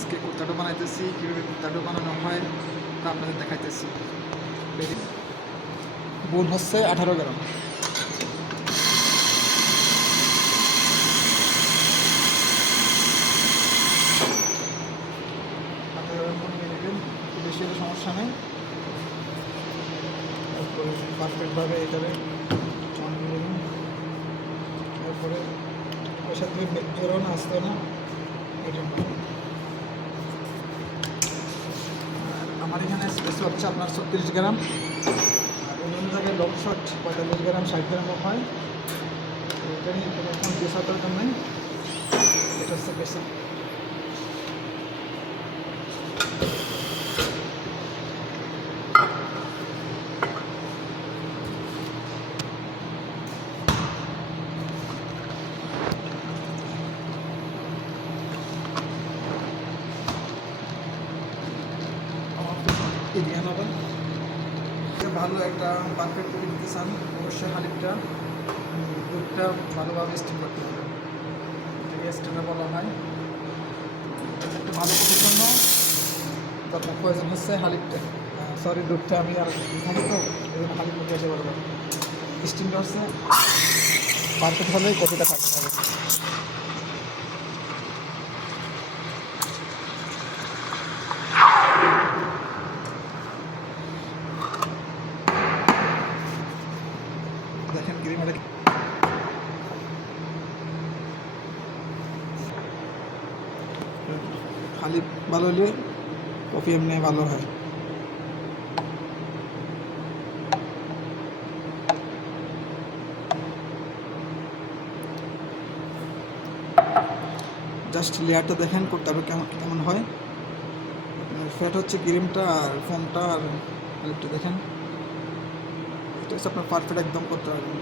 আজকে কুর্তাটা বানাইতেছি, কীভাবে কুর্তাটা বানানো হয় তা আপনাদের দেখাইতেছি। বোন হচ্ছে 18 গ্রাম। বেশি সমস্যা নেই, তারপরে পারফেক্টভাবে এটারে বানিয়ে নেবেন। তারপরে ওর সাথে জোরও না আসতো না এটা। আমার এখানে স্পেস হচ্ছে আপনার 36 গ্রাম, আর অন্য জায়গায় লং শট 45 গ্রাম 60 গ্রামও হয়। এটা নিয়ে কোনো এখন পেশা দরকার নেই, এটা হচ্ছে পেশা। এরিয়া নেবেন, ভালো একটা পারফেক্ট করে দিতে চান অবশ্যই হালিমটা দুধটা ভালোভাবে স্টিম করতে হবে, স্টিমে বলা হয়। একটা ভালো করার জন্য আপনার প্রয়োজন হচ্ছে হালিমটা, সরি দুধটা আমি আর থাকি তো এই জন্য হালিম মধ্যে এসে বলবো। স্টিমটা হচ্ছে পারফেক্ট হলেই কফিটা পারফেক্ট হবে। দেখেন ক্রিমাটা খালি ভালো হলে কফি এমনি ভালো হয়। জাস্ট লেয়ারটা দেখেন করতে কেমন কেমন হয়। ফ্যাট হচ্ছে ক্রিমটা আর ফোমটা আর লিপটা দেখেন, এটা হচ্ছে আপনার পারফেক্ট একদম করতে পারবেন।